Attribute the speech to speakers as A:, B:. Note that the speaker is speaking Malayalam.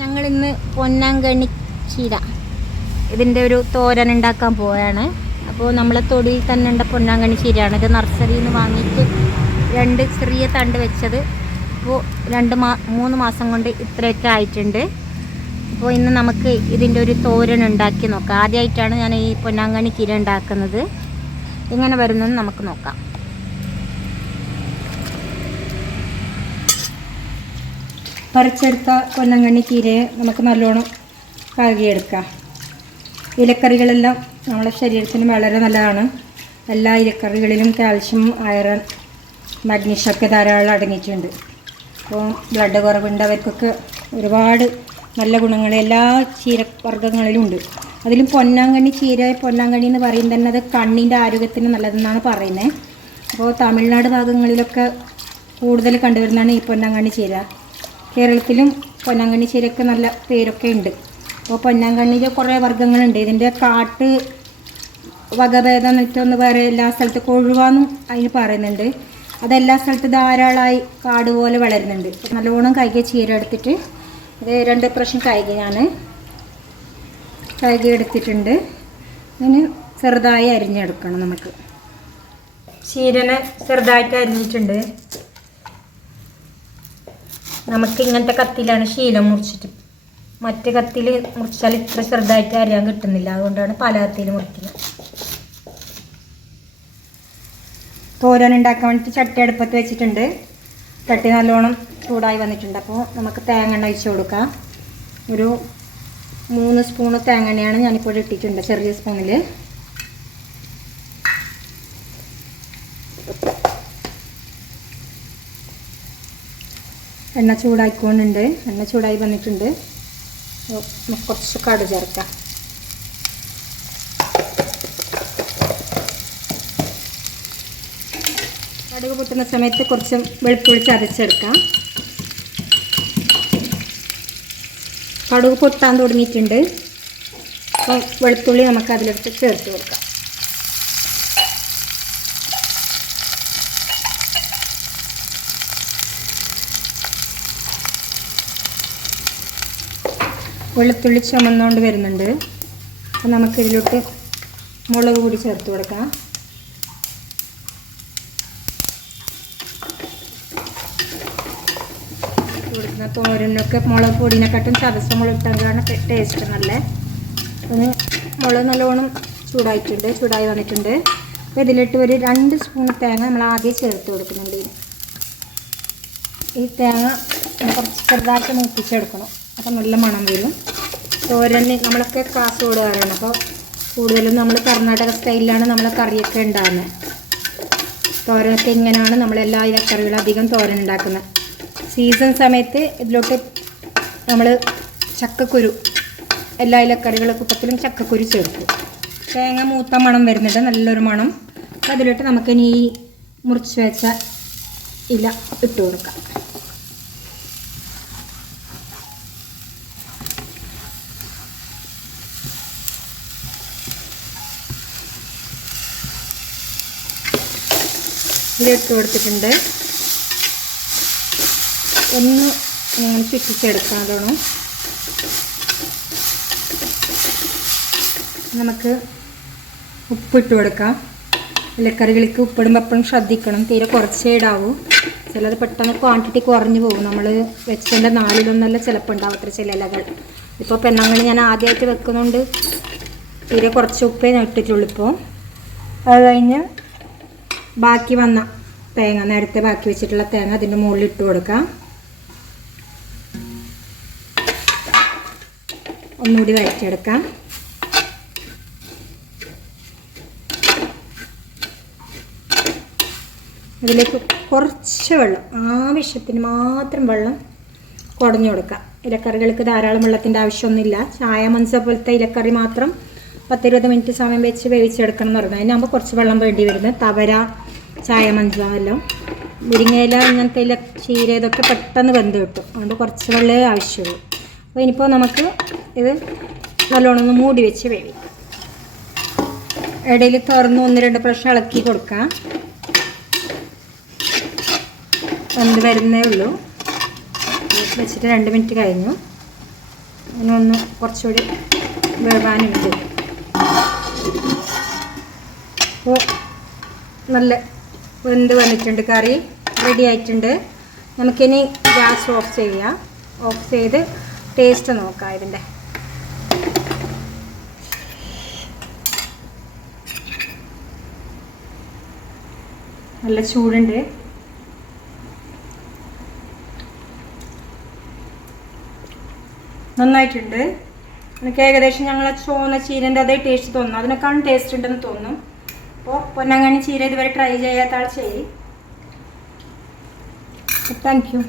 A: ഞങ്ങൾ ഇന്ന് പൊന്നാങ്കണ്ണി ചീര. ഇതിന്റെ ഒരു തോരൻ ഉണ്ടാക്കാൻ പോവുകയാണ് അപ്പോൾ നമ്മളെ തൊടിയിൽ തന്നെ ഉണ്ട പൊന്നാങ്കണ്ണി ചീരയാണ്. ഇത് നർസറിയിൽ നിന്ന് വാങ്ങിയിട്ട് രണ്ട് ചെറിയ തണ്ട് വെച്ചത്. ഇപ്പോൾ രണ്ട് മാ മൂന്ന് മാസം കൊണ്ട് ഇത്രയൊക്കെ ആയിട്ടുണ്ട്. അപ്പോൾ ഇന്ന് നമുക്ക് ഇതിന്റെ ഒരു തോരൻ ഉണ്ടാക്കി നോക്കാം. ആദ്യമായിട്ടാണ് ഞാൻ ഈ പൊന്നാങ്കണ്ണി ചീര ഉണ്ടാക്കുന്നത്. എങ്ങനെ വരുന്നെന്ന് നമുക്ക് നോക്കാം.
B: പറിച്ചെടുത്ത കൊല്ലങ്കണ്ണി ചീരയെ നമുക്ക് നല്ലോണം കഴുകിയെടുക്കാം ഇലക്കറികളെല്ലാം നമ്മുടെ ശരീരത്തിന് വളരെ നല്ലതാണ്. എല്ലാ ഇലക്കറികളിലും കാൽഷ്യം അയറൺ മഗ്നീഷ്യം ഒക്കെ ധാരാളം അടങ്ങിയിട്ടുണ്ട്. അപ്പോൾ ബ്ലഡ് കുറവുണ്ടവർക്കൊക്കെ ഒരുപാട് നല്ല ഗുണങ്ങൾ എല്ലാ ചീരവർഗങ്ങളിലും ഉണ്ട് അതിലും പൊന്നാങ്കണ്ണി ചീര പൊന്നാങ്കണ്ണി എന്ന് പറയും തന്നെ അത് കണ്ണിന്റെ ആരോഗ്യത്തിന് നല്ലതെന്നാണ് പറയുന്നത്. അപ്പോൾ തമിഴ്നാട് ഭാഗങ്ങളിലൊക്കെ കൂടുതൽ കണ്ടുവരുന്നതാണ് ഈ പൊന്നാങ്കണ്ണി ചീര. കേരളത്തിലും പൊന്നാങ്കണ്ണി ചീരക്ക് നല്ല പേരൊക്കെ ഉണ്ട്. അപ്പോൾ പൊന്നാങ്കണ്ണിയിൽ കുറേ വർഗങ്ങളുണ്ട്. ഇതിന്റെ കാട്ട് വകഭേദം എന്നിട്ടൊന്ന് വേറെ എല്ലാ സ്ഥലത്തും കൊഴുവാന്നും അതിന് പറയുന്നുണ്ട്. അതെല്ലാ സ്ഥലത്തും ധാരാളമായി കാട് പോലെ വളരുന്നുണ്ട്. നല്ലോണം കൈകെ ചീര എടുത്തിട്ട് ഇത് രണ്ട് പ്രാവശ്യം കൈക ഞാൻ കൈക എടുത്തിട്ടുണ്ട്. ഇനി ചെറുതായി അരിഞ്ഞെടുക്കണം നമുക്ക്. ചീരനെ ചെറുതായിട്ട് അരിഞ്ഞിട്ടുണ്ട്. നമുക്ക് ഇങ്ങനത്തെ കത്തിയിലാണ് ശീലം മുറിച്ചിട്ട്. മറ്റ് കത്തിൽ മുറിച്ചാൽ ഇത്ര ചെറുതായിട്ട് അരിയാൻ കിട്ടുന്നില്ല. അതുകൊണ്ടാണ് പല കത്തിയിൽ മുറിക്കുന്നത് തോരൻ ഉണ്ടാക്കാൻ വേണ്ടിയിട്ട് ചട്ടി അടുപ്പത്ത് വെച്ചിട്ടുണ്ട്. ചട്ടി നല്ലോണം ചൂടായി വന്നിട്ടുണ്ട്. അപ്പോൾ നമുക്ക് തേങ്ങ ഒഴിച്ചു കൊടുക്കാം. ഒരു മൂന്ന് സ്പൂണ് തേങ്ങെണ്ണയാണ് ഞാനിപ്പോൾ ഇട്ടിട്ടുണ്ട് ചെറിയ സ്പൂണിൽ എണ്ണ ചൂടായിക്കൊണ്ടുണ്ട് എണ്ണ ചൂടായി വന്നിട്ടുണ്ട്. കുറച്ച് കടു ചേർക്കാം. കടുക് പൊട്ടുന്ന സമയത്ത് കുറച്ച് വെളുത്തുള്ളി ചതച്ചെടുക്കാം. കടുക് പൊട്ടാൻ തുടങ്ങിയിട്ടുണ്ട്. അപ്പോൾ വെളുത്തുള്ളി നമുക്ക് അതിലെടുത്ത് ചേർത്ത് കൊടുക്കാം. വെളുത്തുള്ളി ചുമന്നുകൊണ്ട് വരുന്നുണ്ട്. അപ്പോൾ നമുക്കിതിലോട്ട് മുളക് പൊടി ചേർത്ത് കൊടുക്കാം. കൊടുക്കുന്ന തോരനൊക്കെ മുളക് പൊടിനെക്കാട്ടും ചതച്ച മുളക് ഇട്ടാണ് ടേസ്റ്റ് നല്ല? ഒന്ന് മുളക് നല്ലോണം ചൂടായിട്ടുണ്ട് ചൂടായി വന്നിട്ടുണ്ട്. അപ്പോൾ ഇതിലിട്ട് ഒരു രണ്ട് സ്പൂൺ തേങ്ങ നമ്മൾ ആദ്യം ചേർത്ത് കൊടുക്കുന്നുണ്ട്. ഈ തേങ്ങ കുറച്ച് ചെറുതായിട്ട് മൂപ്പിച്ചെടുക്കണം. അപ്പോൾ നല്ല മണം വരും. തോരൻ നമ്മളൊക്കെ കാസർഗോഡുകാരാണ് അപ്പോൾ കൂടുതലും നമ്മൾ കർണാടക സ്റ്റൈലിലാണ് നമ്മളെ കറിയൊക്കെ ഉണ്ടാകുന്നത് തോരനൊക്കെ ഇങ്ങനെയാണ് നമ്മളെല്ലാ ഇലക്കറികളും അധികം തോരൻ ഉണ്ടാക്കുന്നത് സീസൺ സമയത്ത് ഇതിലോട്ട് നമ്മൾ ചക്കക്കുരു എല്ലാ ഇലക്കറികളും കുപ്പത്തിലും ചക്കക്കുരു ചേർക്കും. തേങ്ങ മൂത്ത മണം വരുന്നുണ്ട്. നല്ലൊരു മണം. അതിലോട്ട് നമുക്കിനി മുറിച്ച് വെച്ച ഇല ഇട്ട് കൊടുക്കാം. ഇതിലിട്ട് കൊടുത്തിട്ടുണ്ട് ഒന്ന് ഇങ്ങനെ ചുറ്റിച്ചെടുക്കാം തോന്നും നമുക്ക് ഉപ്പിട്ട് കൊടുക്കാം. ഇലക്കറികൾക്ക് ഉപ്പിടുമ്പോൾ എപ്പോഴും ശ്രദ്ധിക്കണം. തീരെ കുറച്ചേ ഇടാവൂ ചിലത് പെട്ടെന്ന് ക്വാണ്ടിറ്റി കുറഞ്ഞു പോകും. നമ്മൾ വെച്ചതിന്റെ നാലിലൊന്നല്ല ചിലപ്പോൾ ഉണ്ടാവും അത്ര ചില ഇലകൾ. ഇപ്പോൾ പെണ്ണങ്ങൾ ഞാൻ ആദ്യമായിട്ട് വെക്കുന്നുണ്ട്. തീരെ കുറച്ച് ഉപ്പേ ഞാൻ ഇട്ടിട്ടുള്ളൂ ഇപ്പോൾ അത് കഴിഞ്ഞ് ബാക്കി വന്ന തേങ്ങ നേരത്തെ ബാക്കി വെച്ചിട്ടുള്ള തേങ്ങ അതിന്റെ മുകളിൽ ഇട്ട് കൊടുക്കാം. ഒന്നുകൂടി വരച്ചെടുക്കാം അതിലേക്ക് കുറച്ച് വെള്ളം ആവശ്യത്തിന് മാത്രം വെള്ളം കുടഞ്ഞു കൊടുക്കാം. ഇലക്കറികൾക്ക് ധാരാളം വെള്ളത്തിന്റെ ആവശ്യമൊന്നുമില്ല. ചായ മൻസ പോലത്തെ ഇലക്കറി മാത്രം പത്തിരുപത് മിനിറ്റ് സമയം വെച്ച് വേവിച്ചെടുക്കണം എന്ന് പറഞ്ഞു അതിനാകുമ്പോൾ കുറച്ച് വെള്ളം വേണ്ടി വരുന്നത്. തവര ചായ മഞ്ച എല്ലാം മുരിങ്ങയില ഇങ്ങനത്തെ ഇല ചീര ഇതൊക്കെ പെട്ടെന്ന് വെന്ത് കിട്ടും. അതുകൊണ്ട് കുറച്ച് വെള്ളമേ ആവശ്യമുള്ളൂ. അപ്പോൾ ഇനിയിപ്പോൾ നമുക്ക് ഇത് നല്ലോണം ഒന്ന് മൂടി വെച്ച് വേവിക്കാം. ഇടയിൽ തുറന്ന് ഒന്ന് രണ്ട് പ്രാവശ്യം ഇളക്കി കൊടുക്കാം. വെന്ത് വരുന്നേ ഉള്ളൂ. വെച്ചിട്ട് രണ്ട് മിനിറ്റ് കഴിഞ്ഞു. അതിനൊന്ന് കുറച്ചുകൂടി വേവാനുണ്ട്. അപ്പോൾ നല്ല വെന്ത് വന്നിട്ടുണ്ട് കറി. റെഡി ആയിട്ടുണ്ട്. നമുക്കിനി ഗ്യാസ് ഓഫ് ചെയ്യാം. ഓഫ് ചെയ്ത് ടേസ്റ്റ് നോക്കാം ഇതിന്റെ. നല്ല ചൂടുണ്ട്. നന്നായിട്ടുണ്ട്. എനിക്ക് ഏകദേശം ഞങ്ങളെ ചുവന്ന ചീരന്റെ അതേ ടേസ്റ്റ് തോന്നുന്നു. അതിനേക്കാളും ടേസ്റ്റ് ഉണ്ടെന്ന് തോന്നുന്നു. അപ്പോൾ പൊന്നങ്ങാണി ചീര ഇതുവരെ ട്രൈ ചെയ്യാത്ത ആൾ ചെയ്യും. Thank you